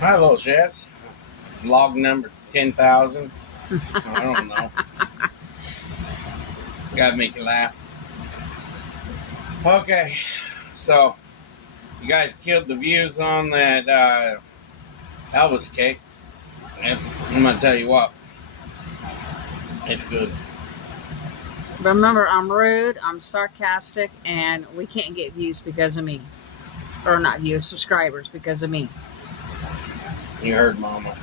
Hi, little chefs. Log number 10,000. I don't know. Gotta make you laugh. Okay, so you guys killed the views on that Elvis cake. And I'm gonna tell you what, it's good. Remember, I'm rude, I'm sarcastic, and we can't get views because of me. Or not views, subscribers because of me. You heard Mama.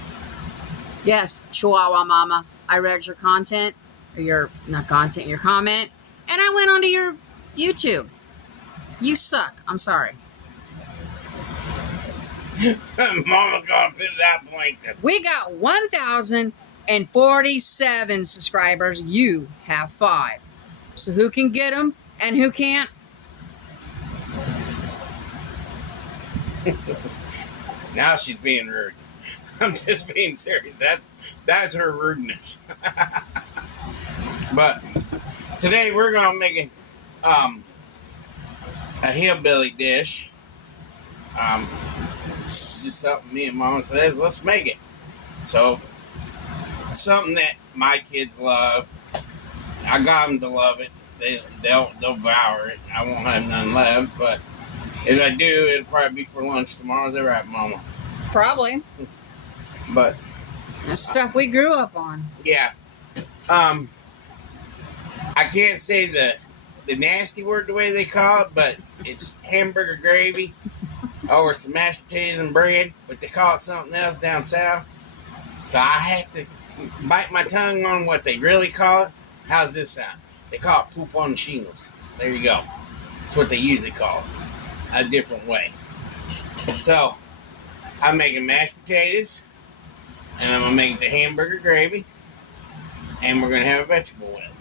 Yes, Chihuahua Mama. I read your content, or your, not content, your comment, and I went onto your YouTube. You suck. I'm sorry. Mama's gonna put that blanket. We got 1,047 subscribers. You have 5. So who can get them and who can't? Now she's being rude. I'm just being serious. That's her rudeness. But today we're gonna make a hillbilly dish. It's just something me and Mama says, let's make it. So something that my kids love. I got them to love it. They'll devour it. I won't have none left, but if I do, it'll probably be for lunch tomorrow. Is that right, Mama? Probably. But That's stuff we grew up on. yeah, I can't say the nasty word the way they call it, but it's hamburger gravy or some mashed potatoes and bread, but they call it something else down south. So I have to bite my tongue on what they really call it. How's this sound? They call it poop on shingles. There you go. That's what they usually call it. A different way. So I'm making mashed potatoes, and I'm gonna make the hamburger gravy, and we're gonna have a vegetable with it.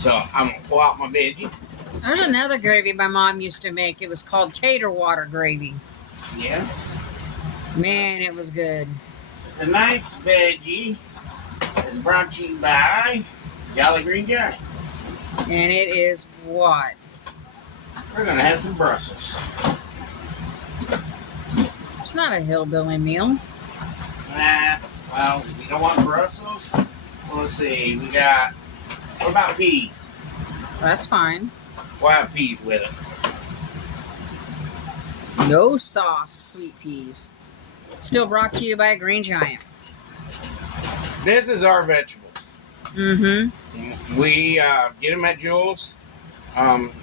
So I'm gonna pull out my veggie. There's another gravy my mom used to make. It was called tater water gravy. Yeah. Man, it was good. Tonight's veggie is brought to you by Jolly Green Giant. And it is what? We're gonna have some Brussels. It's not a hillbilly meal. Well, we don't want Brussels. Well, let's see. We got. What about peas? That's fine. We'll have peas with it. No sauce, sweet peas. Still brought to you by Green Giant. This is our vegetables. Mm-hmm. We get them at Jewel's.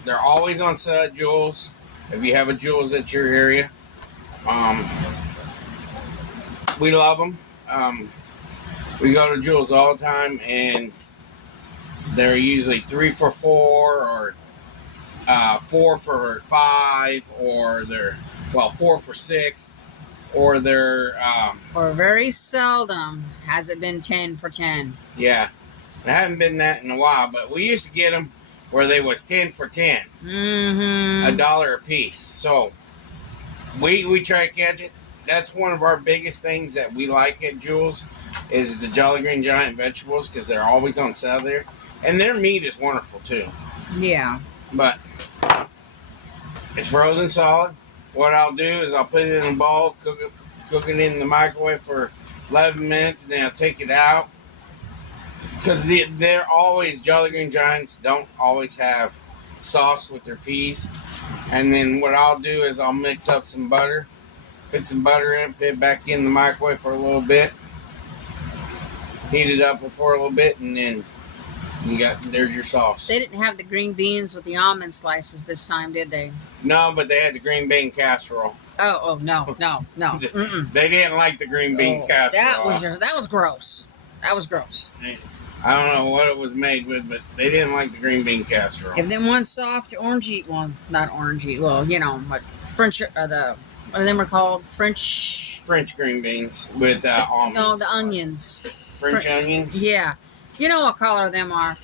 They're always on sale at Jewel's. If you have a Jewel's at your area, we love them. We go to Jewel's all the time, and they're usually 3 for $4 or 4 for $5, or they're 4 for $6, or they're Or very seldom has it been 10 for 10. yeah. I haven't been that in a while, but we used to get them where they was 10 for 10, Mm-hmm. $1 a piece. So we try to catch it. That's one of our biggest things that we like at Jewel's is the Jolly Green Giant vegetables, because they're always on sale there, and their meat is wonderful too. Yeah. But it's frozen solid. What I'll do is I'll put it in a bowl, cook it in the microwave for 11 minutes, and then I'll take it out. Because they're always, Jolly Green Giants don't always have sauce with their peas. And then what I'll do is I'll mix up some butter, put some butter in, put it back in the microwave for a little bit, heat it up for a little bit, and then there's your sauce. They didn't have the green beans with the almond slices this time, did they? No, but they had the green bean casserole. Oh, no. Mm-mm. They didn't like the green bean casserole. That was gross. That was gross. I don't know what it was made with, but they didn't like the green bean casserole. Give them one soft orangey, well, not orangey, well, you know, but French, what are them called? French green beans with almonds. No, the onions. French onions? Yeah. You know what color them are.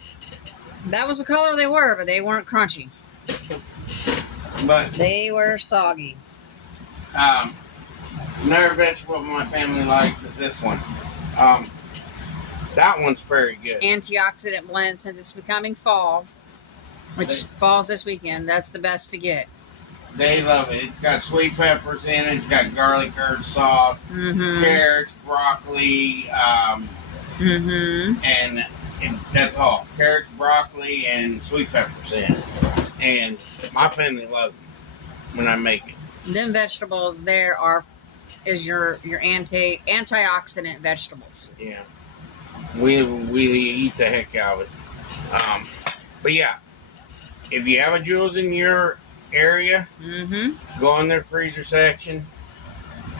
That was the color they were, but they weren't crunchy. But they were soggy. Another vegetable my family likes is this one. That one's very good. Antioxidant blend, since it's becoming fall, which falls this weekend. That's the best to get. They love it. It's got sweet peppers in it. It's got garlic herb sauce, Mm-hmm. carrots, broccoli, and that's all. Carrots, broccoli, and sweet peppers in it. And my family loves them when I make it. Them vegetables there is your antioxidant vegetables. Yeah, we eat the heck out of it. But yeah, if you have a Jewel's in your area, go in their freezer section.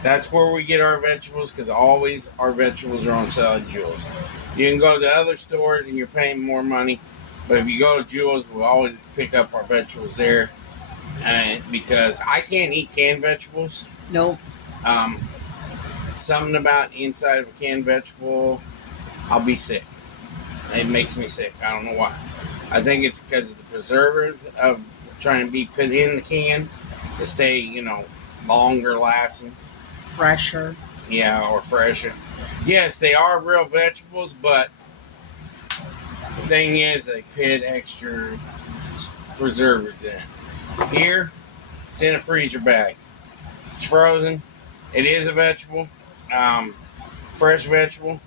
That's where we get our vegetables, because always our vegetables are on sale at Jewel's. You can go to other stores and you're paying more money, but if you go to Jewel's, we'll always pick up our vegetables there. Because I can't eat canned vegetables. Nope. Something about the inside of a canned vegetable, I'll be sick. It makes me sick. I don't know why. I think it's because of the preservatives of trying to be put in the can to stay, longer lasting. Fresher. Yeah, or fresher. Yes, they are real vegetables, but the thing is, they put extra preservatives in it. Here, it's in a freezer bag. It's frozen. It is a vegetable, fresh vegetable,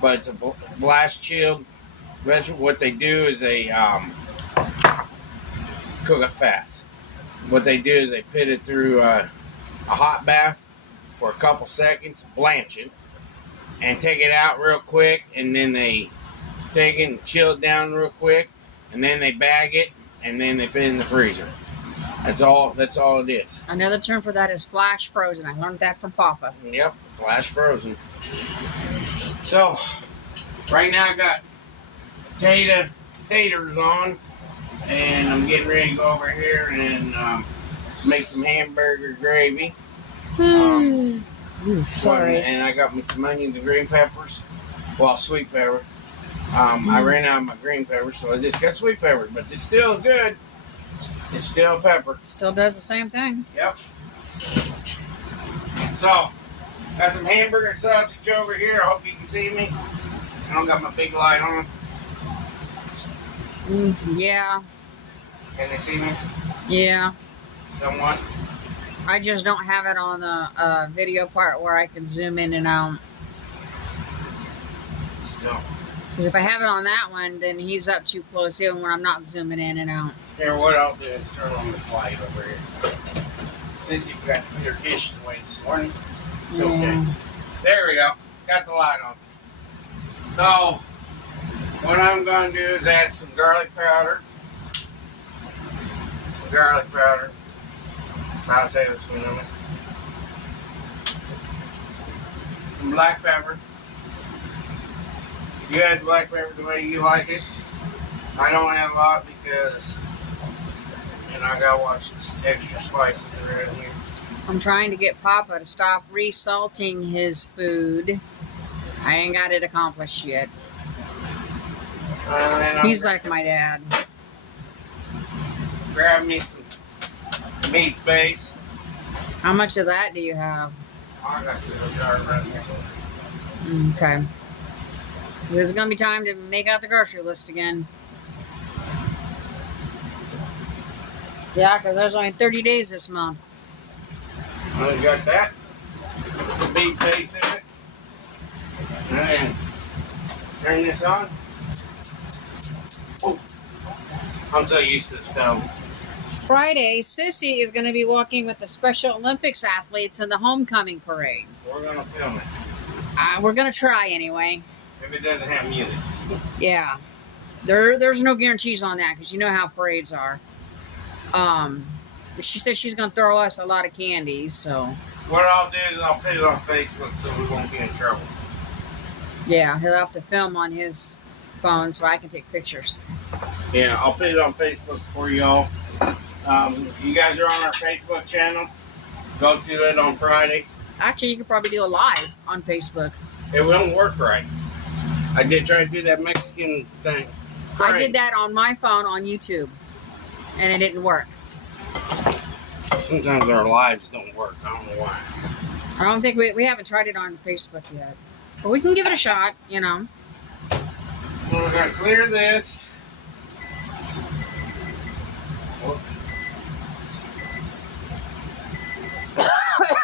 but it's a blast chilled vegetable. What they do is they cook it fast. What they do is they put it through a hot bath for a couple seconds, blanch it, and take it out real quick, and then they take it and chill it down real quick, and then they bag it, and then they put it in the freezer. That's all it is. Another term for that is flash frozen. I learned that from Papa. Yep, flash frozen. So, right now I got taters on, and I'm getting ready to go over here and make some hamburger gravy. Sorry. And I got me some onions and green peppers. Well, sweet pepper. I ran out of my green pepper, so I just got sweet pepper, but it's still good. It's still pepper. Still does the same thing. Yep. So, got some hamburger and sausage over here. I hope you can see me. I don't got my big light on. Yeah. Can they see me? Yeah. Somewhat. I just don't have it on the video part where I can zoom in and out. So, Because if I have it on that one, then he's up too close even when I'm not zooming in and out. here, what I'll do is turn on this light over here. Since you forgot to put your dishes away this morning, it's okay. There we go. Got the light on. So, what I'm going to do is add some garlic powder. About a tablespoon of it. Some black pepper. You add black pepper the way you like it. I don't add a lot because, I gotta watch this extra spices that are in here. I'm trying to get Papa to stop resalting his food. I ain't got it accomplished yet. And then He's like my dad. grab me some meat base. How much of that do you have? I got some little jar right here. Okay. There's gonna be time to make out the grocery list again. Yeah, because there's only 30 days this month. I got that. Put some meat base in it. And turn this on. Oh, I'm so used to the stove. Friday, Sissy is going to be walking with the Special Olympics athletes in the homecoming parade. We're gonna film it. We're going to try anyway. If it doesn't have music. Yeah. There's no guarantees on that because you know how parades are. She said she's going to throw us a lot of candy, so. What I'll do is I'll put it on Facebook so we won't be in trouble. Yeah, he'll have to film on his phone so I can take pictures. Yeah, I'll put it on Facebook for y'all. If you guys are on our Facebook channel, go to it on Friday. Actually, you could probably do a live on Facebook. It won't work right. I did try to do that Mexican thing. I did that on my phone on YouTube, and it didn't work. Sometimes our lives don't work. I don't know why. I don't think we haven't tried it on Facebook yet. But we can give it a shot, We're going to clear this. Whoops.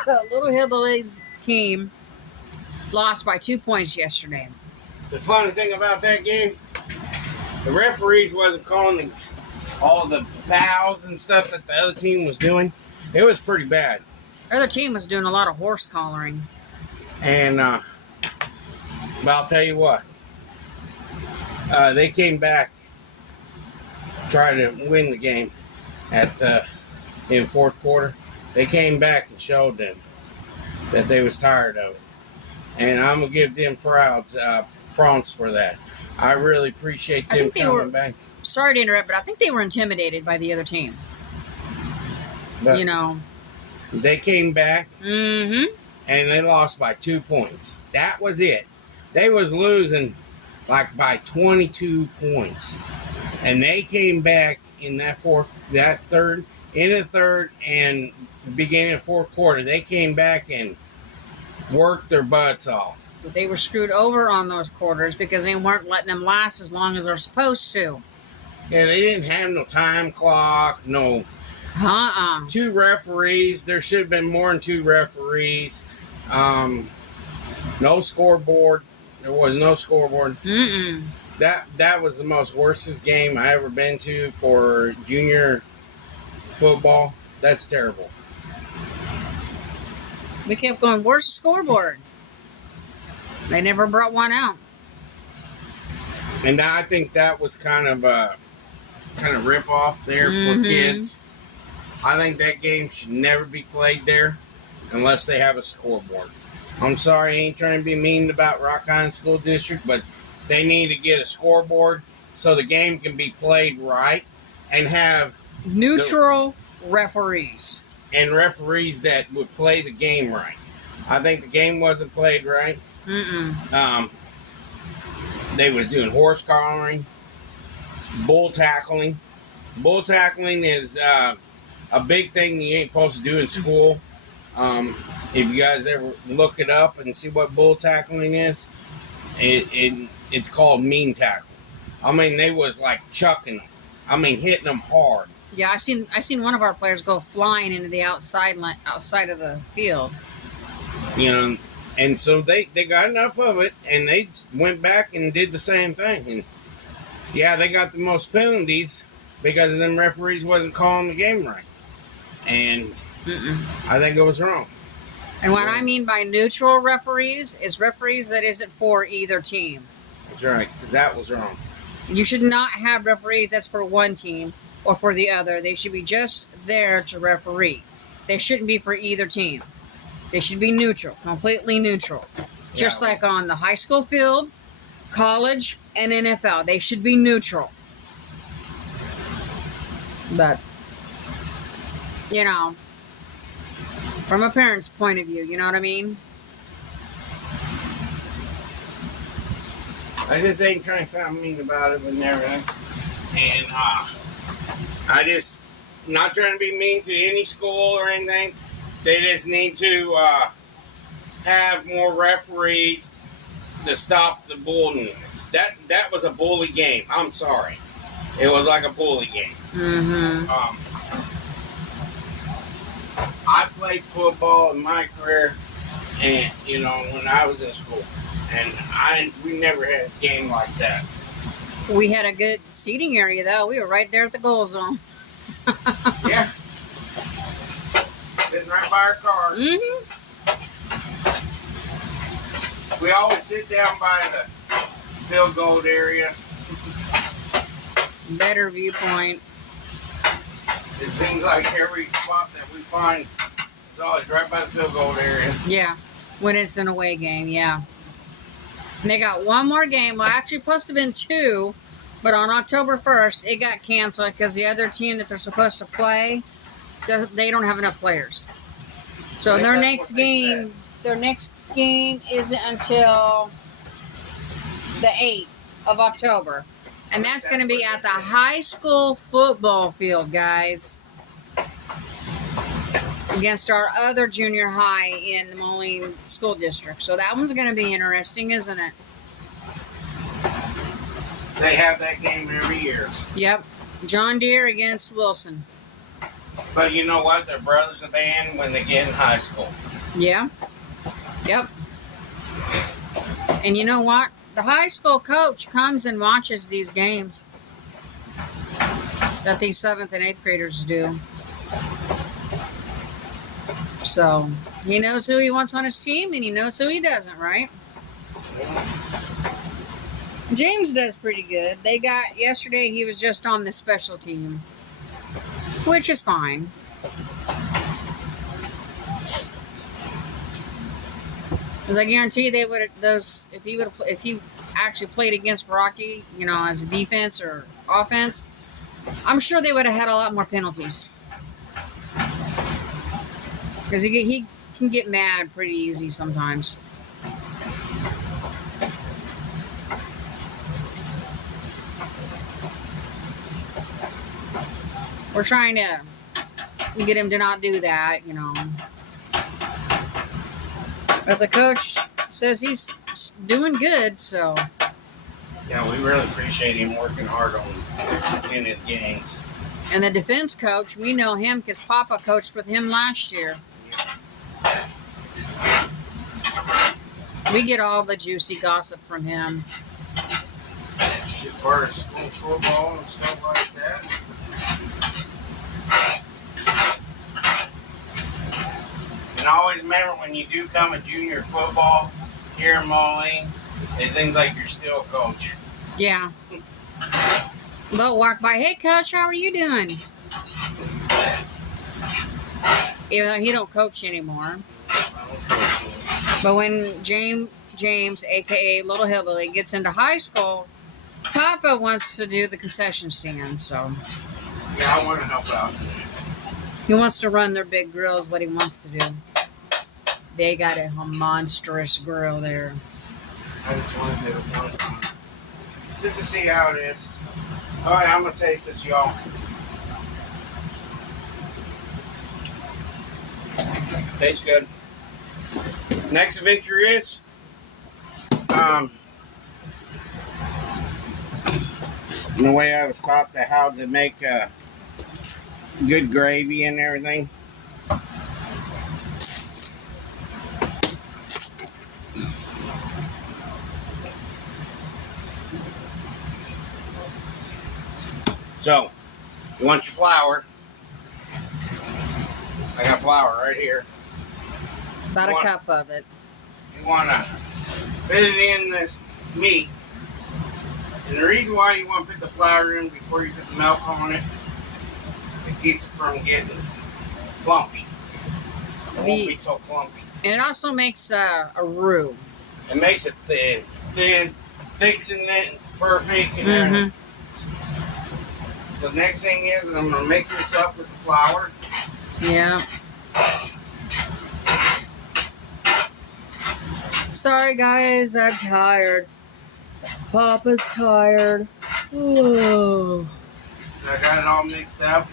Little Hillbillies team lost by 2 points yesterday. The funny thing about that game, the referees wasn't calling all the fouls and stuff that the other team was doing. It was pretty bad. The other team was doing a lot of horse collaring. And, but I'll tell you what, they came back, tried to win the game in fourth quarter. They came back and showed them that they was tired of it. And I'm going to give them prompts for that. I really appreciate them coming back. Sorry to interrupt, but I think they were intimidated by the other team. But you know. They came back, Mm-hmm. and they lost by 2 points. That was it. They was losing like by 22 points. And they came back in the third, and beginning of fourth quarter. They came back and worked their butts off. But they were screwed over on those quarters because they weren't letting them last as long as they're supposed to. Yeah, they didn't have no time clock, no. Two referees. There should have been more than two referees. No scoreboard. There was no scoreboard. Mm-mm. That was the most worstest game I ever been to for junior football. That's terrible. We kept going, where's the scoreboard? They never brought one out. And I think that was kind of a rip off there for kids. I think that game should never be played there unless they have a scoreboard. I'm sorry, I ain't trying to be mean about Rock Island School District, but they need to get a scoreboard so the game can be played right and have neutral referees. And referees that would play the game right. I think the game wasn't played right. They was doing horse collaring, bull tackling. Bull tackling is a big thing you ain't supposed to do in school. If you guys ever look it up and see what bull tackling is, it's called mean tackle. I mean, they was like chucking them. I mean, hitting them hard. Yeah, I seen one of our players go flying into the outside of the field. You know, and so they got enough of it, and they went back and did the same thing. And yeah, they got the most penalties because of them referees wasn't calling the game right. And I think it was wrong. And what I mean by neutral referees is referees that isn't for either team. That's right, because that was wrong. You should not have referees that's for one team or for the other. They should be just there to referee. They shouldn't be for either team. They should be neutral, completely neutral. Just like on the high school field, college, and NFL. They should be neutral. But, you know, from a parent's point of view, you know what I mean? I just ain't trying to sound mean about it, but everything. And I just not trying to be mean to any school or anything. They just need to have more referees to stop the bulliness. That was a bully game. I'm sorry, it was like a bully game. I played football in my career, and you know when I was in school, and we never had a game like that. We had a good seating area though. We were right there at the goal zone. Yeah. Sitting right by our car. We always sit down by the field goal area. Better viewpoint. It seems like every spot that we find is always right by the field goal area. Yeah, when it's an away game, yeah. And they got one more game. Well, actually, supposed to have been two, but on October 1st, it got canceled because the other team that they're supposed to play, they don't have enough players. So their next game isn't until the 8th of October. And that's going to be at the high school football field, guys. Against our other junior high in the Moline School District. So that one's going to be interesting, isn't it? They have that game every year. Yep. John Deere against Wilson. But you know what? They're brothers of band when they get in high school. Yeah. Yep. And you know what? The high school coach comes and watches these games that these 7th and 8th graders do. So he knows who he wants on his team and he knows who he doesn't, right? James does pretty good. Yesterday he was just on the special team, which is fine. Because I guarantee they would have if he actually played against Rocky, as defense or offense, I'm sure they would have had a lot more penalties. Because he can get mad pretty easy sometimes. We're trying to get him to not do that, But the coach says he's doing good, so. Yeah, we really appreciate him working hard in his games. And the defense coach, we know him because Papa coached with him last year. We get all the juicy gossip from him. She's part of school football and stuff like that. And always remember, when you do come a junior football here in Moline, it seems like you're still a coach. Yeah. They'll walk by, hey, coach, how are you doing? Even though he don't coach anymore. But when James, a.k.a. Little Hillbilly, gets into high school, Papa wants to do the concession stand, so. Yeah, I want to help out. He wants to run their big grill is what he wants to do. They got a monstrous grill there. I just want to do it one time. Just to see how it is. All right, I'm going to taste this, y'all. Tastes good. Next adventure is the way I was taught how to make good gravy and everything. So, you want your flour. I got flour right here. About a cup of it. You want to fit it in this meat. And the reason why you want to put the flour in before you put the milk on it, it keeps it from getting clumpy. It won't be so clumpy. And it also makes a roux. It makes it thin. Fixing it, it's perfect. And the next thing is I'm going to mix this up with the flour. Yeah. Sorry, guys, I'm tired. Papa's tired. Oh. So I got it all mixed up.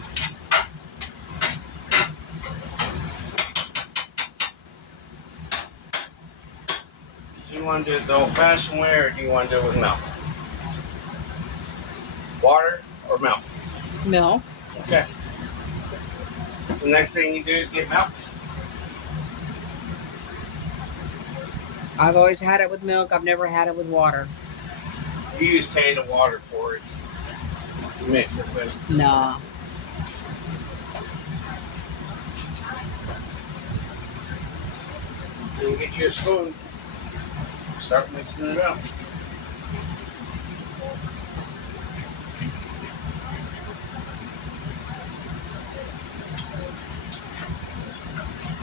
Do you want to do it the old-fashioned way, or do you want to do it with milk? Water or milk? Milk. Okay. So the next thing you do is get milk. I've always had it with milk. I've never had it with water. You use potato water for it. You mix it with. Nah. Then get you a spoon. Start mixing it up.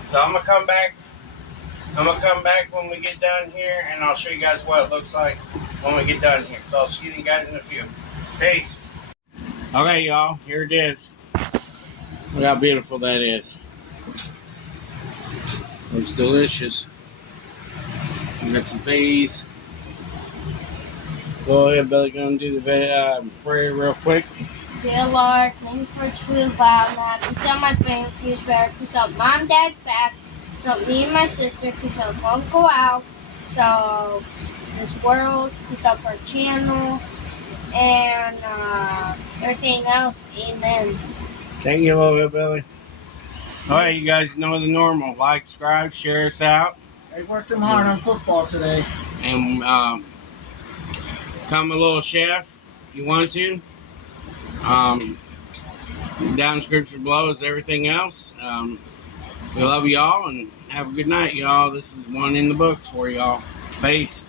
So I'm gonna come back. When we get done here, and I'll show you guys what it looks like when we get done here. So I'll see you guys in a few. Peace. Okay, y'all. Here it is. Look how beautiful that is. Looks delicious. We got some peas. Go ahead, Billy. Gonna do the prayer real quick. Dear Lord, thank you for true God. Peace out my family, peace back, peace out mom, dad's back, peace out me and my sister, peace out Uncle Al, peace out this world, peace out our channel, and everything else. Amen. Thank you, little Billy. All right, you guys know the normal. Like, subscribe, share us out, They worked them hard on football today. and become a little chef if you want to. Down description below is everything else. We love y'all and have a good night, y'all. This is one in the books for y'all. Peace.